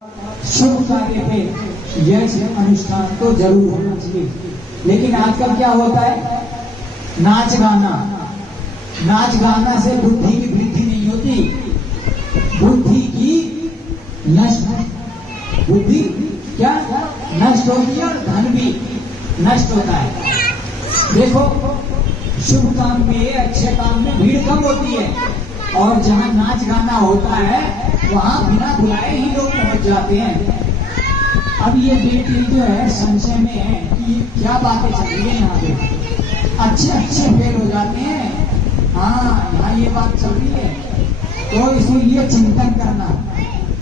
शुभ कार्य पे यश अनुष्ठान तो जरूर होना चाहिए। लेकिन आजकल क्या होता है, नाच गाना से बुद्धि की वृद्धि नहीं होती, बुद्धि की बुद्धि क्या नष्ट होती है और धन भी नष्ट होता है। देखो, शुभ काम में, अच्छे काम में भीड़ कम होती है, और जहाँ नाच गाना होता है वहां बिना बुलाए ही लोग पहुंच जाते हैं। अब ये बेटी जो है संशय में है कि क्या बातें चल रही है यहाँ पे, अच्छे फेल हो जाते हैं। हाँ, यहाँ ये बात चल रही है, तो इसीलिए चिंतन करना,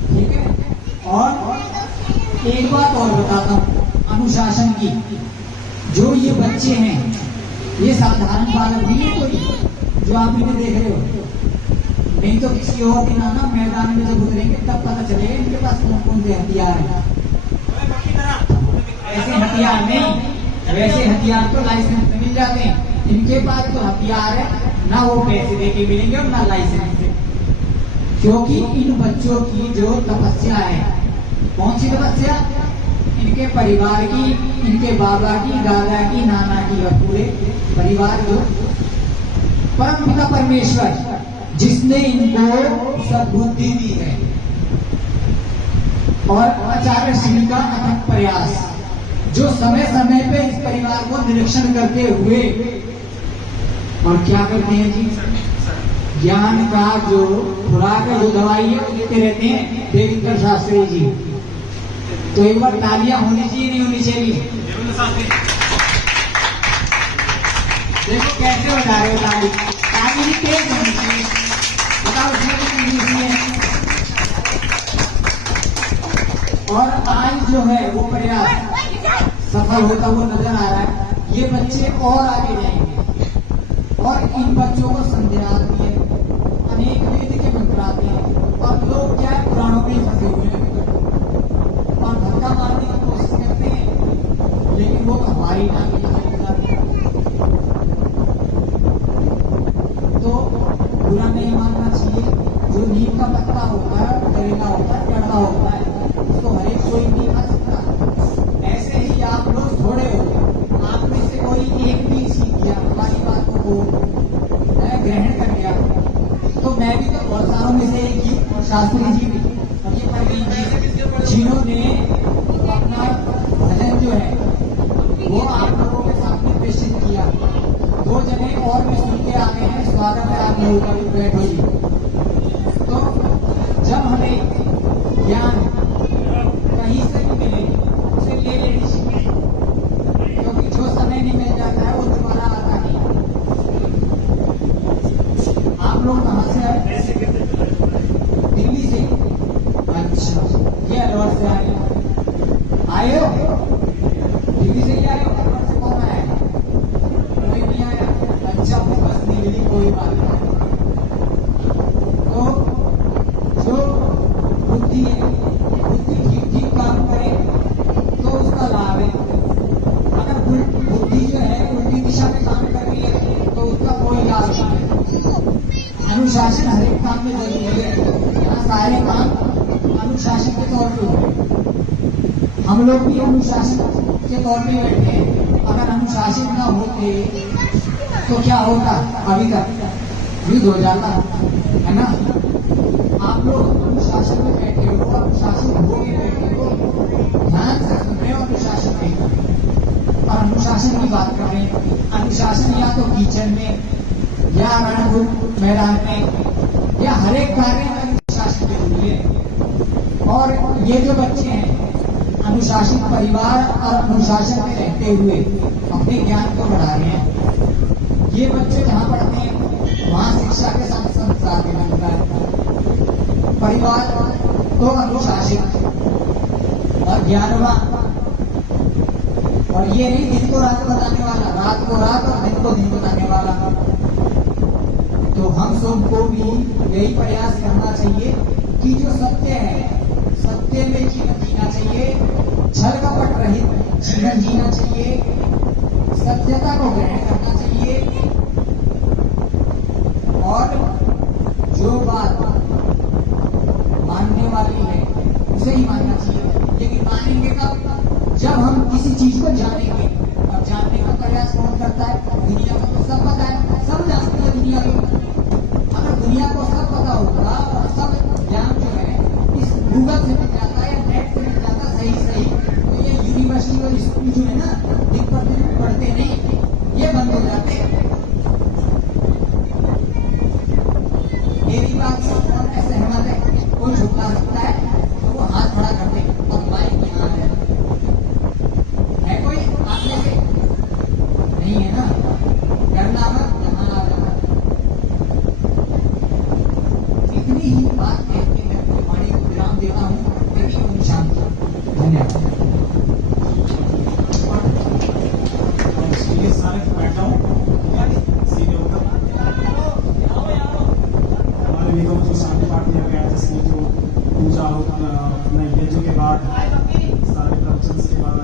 ठीक है। और एक बात और बताता हूँ अनुशासन की। जो ये बच्चे हैं, ये साधारण बालक नहीं है कोई जो आप इन्हें देख रहे हो, नहीं तो किसी और दिन आना मैदान में जब उतरेंगे तब पता चलेगा इनके पास कौन कौन से हथियार है। ऐसे हथियार नहीं, वैसे हथियार तो लाइसेंस में मिल जाते हैं, इनके पास जो हथियार है ना वो पैसे देके मिलेंगे और ना लाइसेंस से। क्योंकि इन बच्चों की जो तपस्या है, कौन सी तपस्या, इनके परिवार की, इनके बाबा की, दादा की, नाना की और पूरे परिवार जो परम पिता परमेश्वर जिसने इनको सद्बुद्धि दी है, और आचार्य श्री का अथक प्रयास जो समय समय पे इस परिवार को निरीक्षण करते हुए, और क्या करते हैं जी, ज्ञान का जो खुराक है, जो दवाई है वो देते रहते हैं देवेंद्र शास्त्री जी। तो एक बार तालियां होनी चाहिए, नहीं होनी चाहिए? देखो कैसे बजा रहे हो ताली, ताली तेज होनी चाहिए, बताओ इसमें कितनी है। और आज जो है वो प्रयास सफल होता हुआ नजर आ रहा है। ये बच्चे और आगे जाएंगे, और इन बच्चों को संध्या आती है, अनेक वेद के मंत्र आते हैं, और लोग क्या है पुराणों में फंसे हुए हैं और धक्का मारने की कोशिश करते हैं, लेकिन वो हमारी नाम की चली जाती है। तो बुरा नहीं मानना चाहिए। जो नीम का पत्ता होता है, करेला होता है, कड़वा होता है, उसको हर एक कोई नहीं खा सकता। ऐसे ही आप लोग थोड़े हो, आप में से कोई एक भी सीख गया, हमारी बातों को ग्रहण कर गया, तो मैं भी तो बहुत सारों में से एक ही, शास्त्री जी भी, और ये परवीन जी, जिन्होंने अपना भजन जो है वो आप लोगों के सामने प्रेषित किया। 2 जने और भी सुन के आ गए हैं, स्वागत है आप लोगों का भी, बैठो जी। तो जब हमें ज्ञान कहीं से भी मिले उसे ले लेनी चाहिए, क्योंकि जो समय नहीं मिल जाता है वो दोबारा आता नहीं। आप लोग कहाँ से आए? दिल्ली से? अच्छा, ये अलवर से आए हो? दिल्ली से ही आए हो? अलवर से कौन आया? कोई नहीं आया? अच्छा, बस नहीं मिली, कोई बात नहीं। तो जो बुद्धि है, बुद्धि ठीक काम करे तो उसका लाभ है। अगर बुद्धि जो है उल्टी दिशा में काम कर रही है तो उसका कोई लाभ नहीं है। अनुशासन हर एक काम में जरूरी है। यहाँ सारे काम अनुशासन के तौर पे होते हैं, हम लोग भी अनुशासन के तौर पे बैठे हैं। अगर अनुशासन न होते तो क्या होता, अभी तक युद्ध हो जाता है ना। आप लोग अनुशासन में बैठे हो, अनुशासन हो के बैठे हो, ध्यान से सुन रहे हो, अनुशासन नहीं कर रहे, और अनुशासन की बात कर रहे हैं। अनुशासन या तो किचन में, या रणभूमि मैदान में, या हर एक कार्य में अनुशासन जरूरी है। और ये जो बच्चे हैं अनुशासित परिवार और अनुशासन में रहते हुए अपने ज्ञान को बढ़ा रहे हैं। ये बच्चे जहाँ पढ़ते हैं वहाँ शिक्षा के साथ संस्कार भी बनता है। परिवार तो अनुशासित और ज्ञानवान, और ये नहीं दिन को रात बताने वाला, रात को रात और दिन को दिन बताने वाला। तो हम सबको भी यही प्रयास करना चाहिए कि जो सत्य है, सत्य में जीवन जीना चाहिए, छल कपट रहित जीवन जीना चाहिए, सत्यता को ग्रहण करना चाहिए, और जो बात मानने वाली है उसे ही मानना चाहिए, लेकिन मानेंगे कब? जब हम किसी चीज को जानेंगे। अब जानने का प्रयास कौन करता है? दुनिया को तो सब पता है, सब जानती है दुनिया को। अगर दुनिया को सब पता होगा और सब ज्ञान जो है इस गूगल से मिल जाता है या नेट से मिल जाता सही सही, तो ये यूनिवर्सिटी और स्कूल जो है ना दिन पर दिन पढ़ते नहीं, ये बंद हो जाते। मेरी बात से कौन सहमत है? कोई झुका सकता है तो वो हाथ खड़ा कर दे। अब माइक यहाँ है कोई आगे से? नहीं है ना? करना मत, यहाँ आ जाना। इतनी ही बात कह के मैं अपनी वाणी को विराम देता हूँ। मेरी ओम शांति। धन्यवाद। ये सारे बैठ जाओ सीधे होकर। हमारे वेदों में जो शांति पाठ दिया गया है, जिसमें जो पूजा नैवेद्य के बाद सारे प्रवचन के बाद